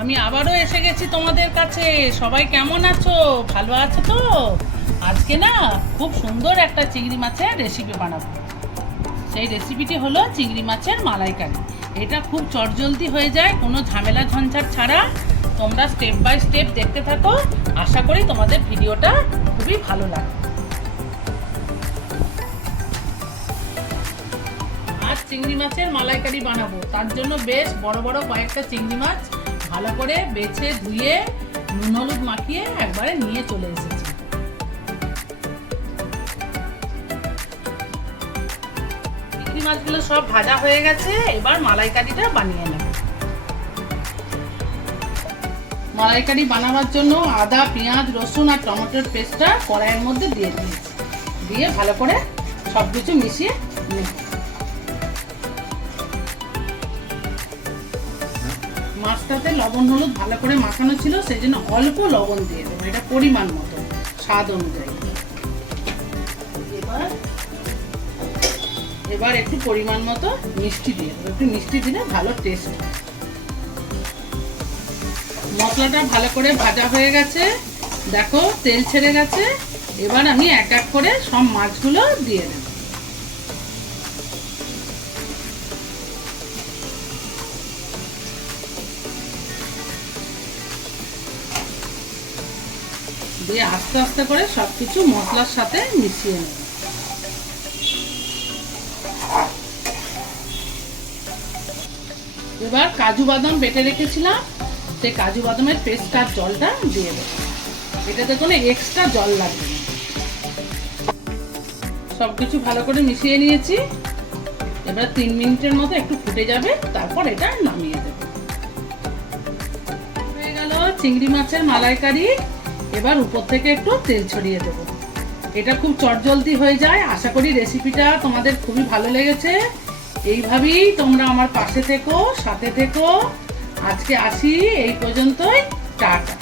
আমি আবারও এসে গেছি তোমাদের কাছে। সবাই কেমন আছো? ভালো আছো তো? আজকে না খুব সুন্দর একটা চিংড়ি মাছের রেসিপি বানাবো। সেই রেসিপিটি হলো চিংড়ি মাছের মালাইকারি। এটা খুব চটজলদি হয়ে যায়, কোনো ঝামেলা ঝঞ্ঝাট ছাড়া। তোমরা স্টেপ বাই স্টেপ দেখতে থাকো, আশা করি তোমাদের ভিডিওটা খুবই ভালো লাগবে। আজ চিংড়ি মাছের মালাইকারি বানাবো, তার জন্য বেশ বড় বড় কয়েকটা চিংড়ি মাছ ভালো করে বেছে ধুয়ে নুন হলুদ মাখিয়ে একবারে নিয়ে চলে এসেছি। চিংড়ি মাছগুলো সব ভাজা হয়ে গেছে, এবার মালাইকারিটা বানিয়ে নেব। মালাইকারি বানাবার জন্য আদা, পেঁয়াজ, রসুন আর টমেটোর পেস্টটা কড়াইয়ের মধ্যে দিয়ে দিয়েছি। দিয়ে ভালো করে সব কিছু মিশিয়ে নেব। মাছটাতে লবণ হলুদ ভালো করে মাখানো ছিল, সেই জন্য অল্প লবণ দিয়ে দেবো, এটা পরিমাণ মতো, স্বাদ অনুযায়ী। এবার একটু পরিমাণ মতো মিষ্টি দিয়ে দেবো, একটু মিষ্টি দিলে ভালো টেস্ট। মশলাটা ভালো করে ভাজা হয়ে গেছে, দেখো তেল ছেড়ে গেছে। এবার আমি এক এক করে সব মাছগুলো দিয়ে দেব। দিয়ে আস্তে আস্তে করে সবকিছু মশলার সাথে মিশিয়ে নেব। এবার কাজু বাদাম বেটে রেখেছিলাম, সেই কাজু বাদামের পেস্টটার জলটা দিয়ে দেব। এটাতে কোনো এক্সট্রা জল লাগবে না। সবকিছু ভালো করে মিশিয়ে নিয়েছি। এবার 3 মিনিটের মতো একটু ফুটে যাবে, তারপর এটা নামিয়ে দেব। হয়ে গেল চিংড়ি মাছের মালাইকারি। এবার উপর থেকে একটু তেল ছড়িয়ে দেব। এটা খুব চটজলদি হয়ে যায়। আশা করি রেসিপিটা তোমাদের খুবই ভালো লেগেছে। এইভাবেই তোমরা আমার পাশে থেকো, সাথে থেকো। আজকে আসি, এই পর্যন্তই, টাটা।